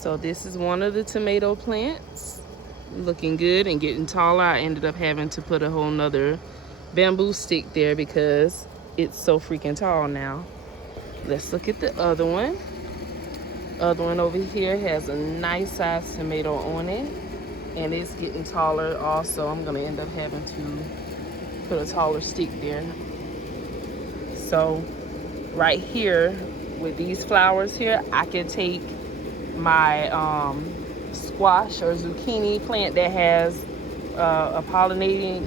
So this is one of the tomato plants. Looking good and getting taller. I ended up having to put a whole nother bamboo stick there because it's so freaking tall now. Let's look at the other one. Other one over here has a nice size tomato on it, and it's getting taller also. I'm gonna end up having to put a taller stick there. So right here with these flowers here, I can take my squash or zucchini plant that has a pollinated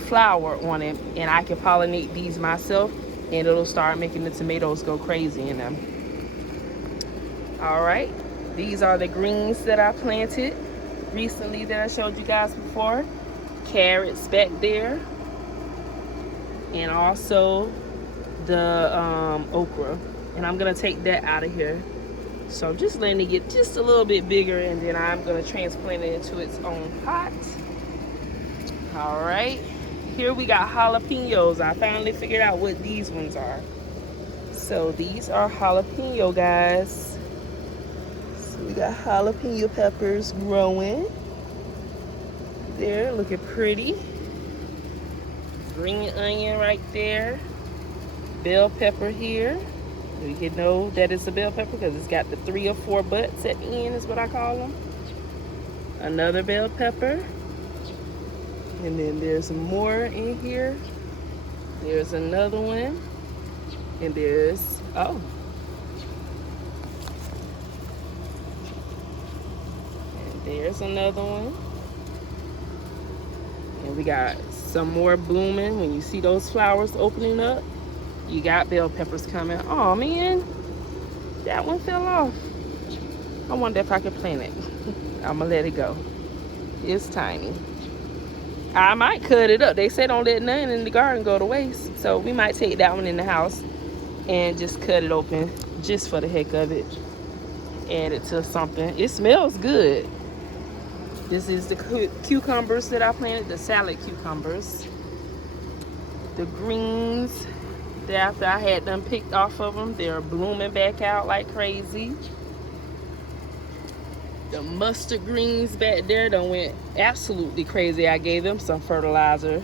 flower on it, and I can pollinate these myself, and it'll start making the tomatoes go crazy in them. All right, these are the greens that I planted recently that I showed you guys before. Carrots back there, and also the okra, and I'm gonna take that out of here. So I'm just letting it get just a little bit bigger, and then I'm gonna transplant it into its own pot. All right, here we got jalapenos. I finally figured out what these ones are. So these are jalapeno, guys. So we got jalapeno peppers growing there, looking pretty. Green onion right there. Bell pepper here. You can know that it's a bell pepper because it's got the 3 or 4 butts at the end, is what I call them. Another bell pepper. And then there's more in here. There's another one. And there's, oh. And there's another one. And we got some more blooming. When you see those flowers opening up, you got bell peppers coming. Oh man, that one fell off. I wonder if I can plant it. I'm gonna let it go. It's tiny. I might cut it up. They say don't let nothing in the garden go to waste. So we might take that one in the house and just cut it open just for the heck of it. Add it to something. It smells good. This is the cucumbers that I planted, the salad cucumbers. The greens, that after I had them picked off of them, they're blooming back out like crazy. The mustard greens back there done went absolutely crazy. I gave them some fertilizer.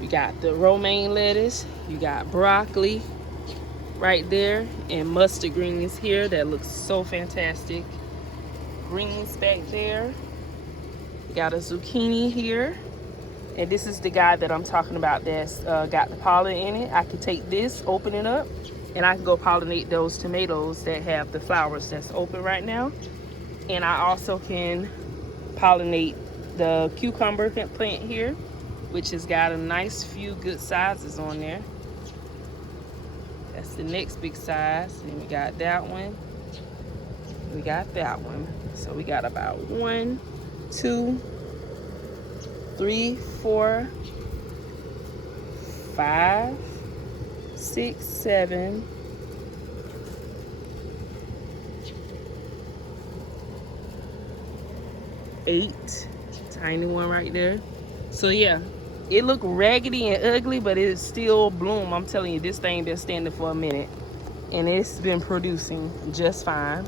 We got the romaine lettuce, you got broccoli right there, and mustard greens here that looks so fantastic. Greens back there. We got a zucchini here, and this is the guy that I'm talking about that's got the pollen in it. I can take this, open it up, and I can go pollinate those tomatoes that have the flowers that's open right now. And I also can pollinate the cucumber plant here, which has got a nice few good sizes on there. That's the next big size. And we got that one. We got that one. So we got about 1, 2, 3, 4, 5, 6, 7, 8. Tiny one right there. So yeah, it looked raggedy and ugly, but it's still bloom. I'm telling you, this thing been standing for a minute, and it's been producing just fine.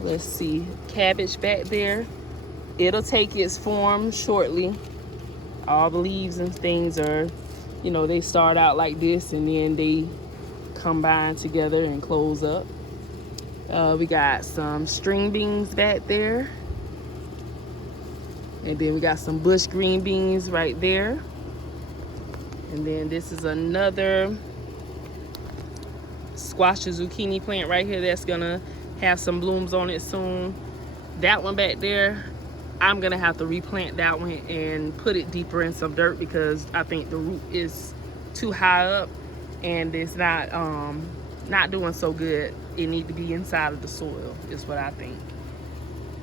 Let's see, cabbage back there. It'll take its form shortly. All the leaves and things are, you know, they start out like this and then they combine together and close up. We got some string beans back there. And then we got some bush green beans right there. And then this is another squash or zucchini plant right here that's gonna have some blooms on it soon. That one back there, I'm gonna have to replant that one and put it deeper in some dirt because I think the root is too high up and it's not doing so good. It need to be inside of the soil is what I think.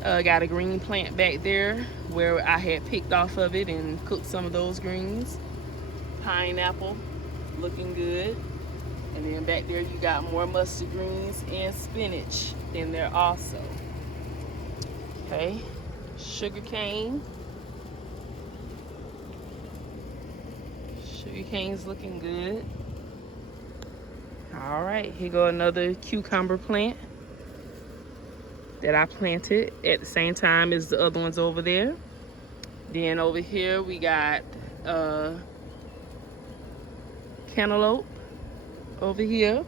Got a green plant back there where I had picked off of it and cooked some of those greens. Pineapple looking good. And then back there you got more mustard greens and spinach in there also. Okay, sugar cane. Sugar cane's looking good. All right, here go another cucumber plant that I planted at the same time as the other ones over there. Then over here we got cantaloupe over here.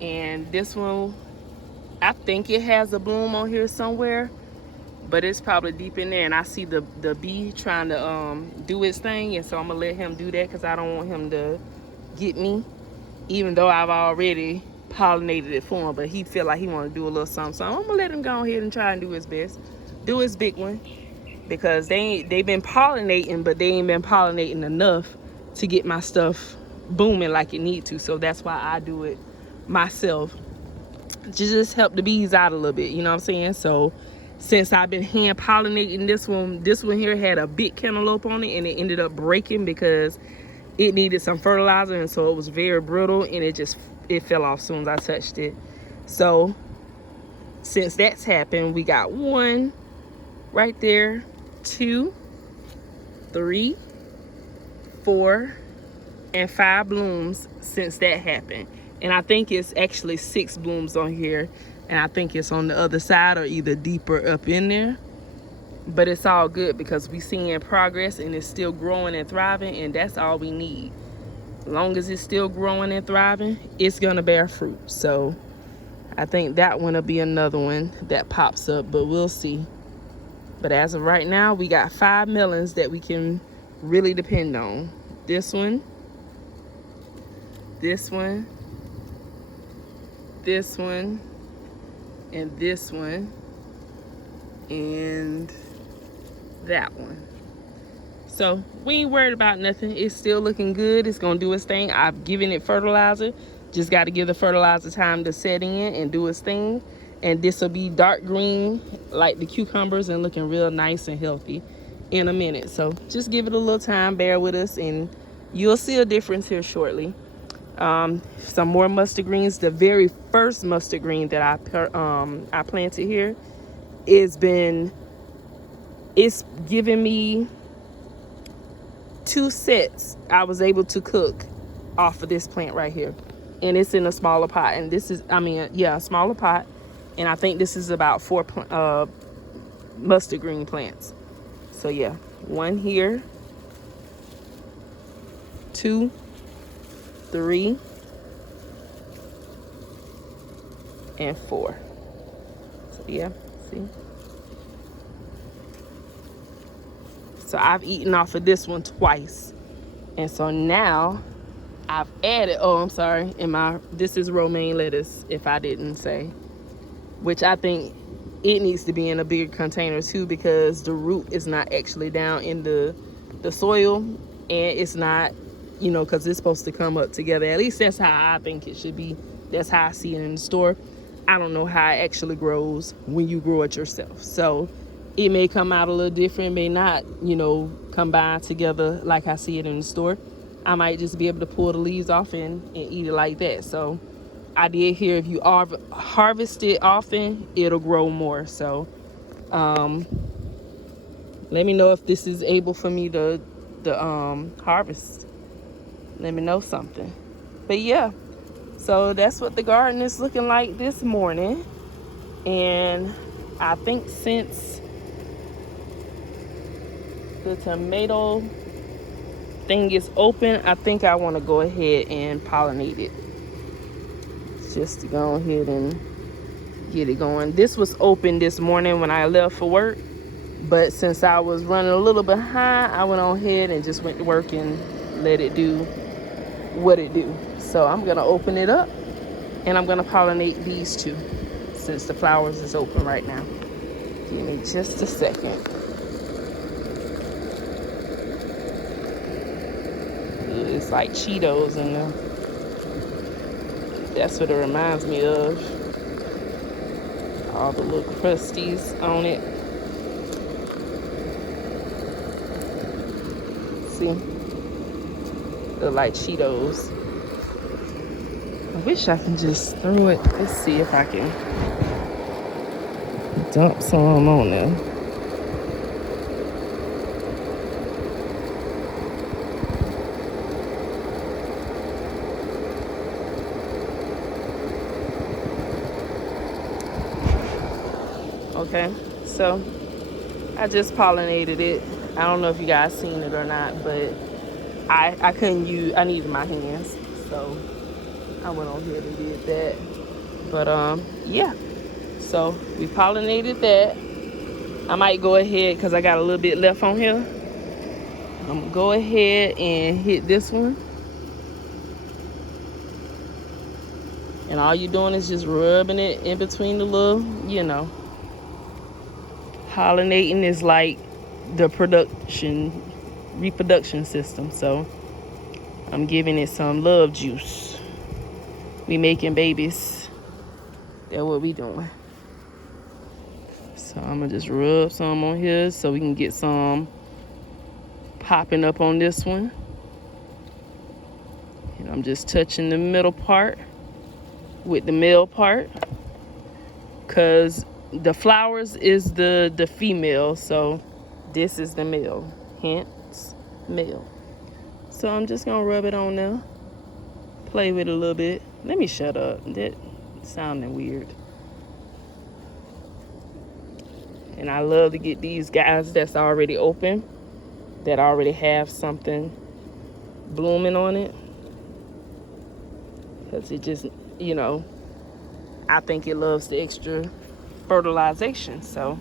And this one, I think it has a bloom on here somewhere, but it's probably deep in there. And I see the bee trying to do its thing, and so I'm gonna let him do that because I don't want him to get me, even though I've already pollinated it for him. But he feel like he want to do a little something, so I'm gonna let him go ahead and try and do his best, do his big one, because they've been pollinating, but they ain't been pollinating enough to get my stuff booming like it need to. So that's why I do it myself, to just help the bees out a little bit, you know what I'm saying? So since I've been hand pollinating this one here had a big cantaloupe on it, and it ended up breaking because it needed some fertilizer, and so it was very brittle, and it fell off as soon as I touched it. So since that's happened, we got 1 right there, 2, 3, 4, and 5 blooms since that happened. And I think it's actually 6 blooms on here, and I think it's on the other side or either deeper up in there. But it's all good because we seeing progress, and it's still growing and thriving, and that's all we need. As long as it's still growing and thriving, it's gonna bear fruit. So I think that one will be another one that pops up, but we'll see. But as of right now, we got 5 melons that we can really depend on. This one, this one, this one, and this one, and that one. So we ain't worried about nothing. It's still looking good. It's gonna do its thing. I've given it fertilizer. Just got to give the fertilizer time to set in and do its thing. And this will be dark green like the cucumbers and looking real nice and healthy in a minute. So just give it a little time, bear with us, and you'll see a difference here shortly. Some more mustard greens. The very first mustard green that I planted here, it's giving me 2 sets I was able to cook off of this plant right here, and it's in a smaller pot. And this is, a smaller pot, and I think this is about 4 mustard green plants. So yeah, 1 here, 2, 3, and 4. So yeah, see. So I've eaten off of this one twice, and so now I've added, this is romaine lettuce, if I didn't say, which I think it needs to be in a bigger container too, because the root is not actually down in the soil, and it's not, because it's supposed to come up together. At least that's how I think it should be. That's how I see it in the store. I don't know how it actually grows when you grow it yourself. So it may come out a little different, may not, combine together like I see it in the store. I might just be able to pull the leaves off and eat it like that. So I did hear if you harvest it often, it'll grow more. So let me know if this is able for me to harvest. Let me know something. But yeah, so that's what the garden is looking like this morning. And I think since the tomato thing is open, I think I want to go ahead and pollinate it, just to go ahead and get it going. This was open this morning when I left for work, but since I was running a little behind, I went on ahead and just went to work and let it do what it do. So I'm gonna open it up, and I'm gonna pollinate these 2 since the flowers is open right now. Give me just a second. It's like Cheetos in there. That's what it reminds me of. All the little crusties on it. See? Look like Cheetos. I wish I can just throw it. Let's see if I can dump some on there. Okay, so I just pollinated it. I don't know if you guys seen it or not, but I couldn't use, I needed my hands, so I went on here and did that. But yeah, so we pollinated that. I might go ahead, because I got a little bit left on here, I'm gonna go ahead and hit this one. And all you're doing is just rubbing it in between the little, you know. Pollinating is like the reproduction system. So I'm giving it some love juice. We making babies. That's what we doing. So I'm gonna just rub some on here so we can get some popping up on this one. And I'm just touching the middle part with the male part, because the flowers is the female, so this is the male, hence male. So I'm just gonna rub it on there, play with it a little bit. Let me shut up, that sounding weird. And I love to get these guys that's already open, that already have something blooming on it, because it just, you know, I think it loves the extra fertilization. So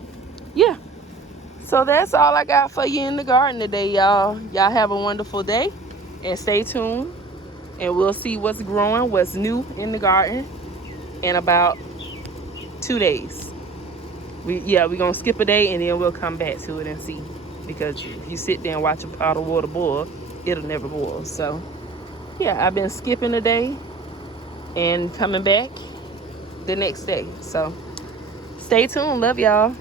yeah, so that's all I got for you in the garden today, y'all. Y'all have a wonderful day and stay tuned, and we'll see what's growing, what's new in the garden in about 2 days. We're gonna skip a day and then we'll come back to it and see, because if you sit there and watch a pot of water boil, it'll never boil. So yeah, I've been skipping a day and coming back the next day. So stay tuned. Love y'all.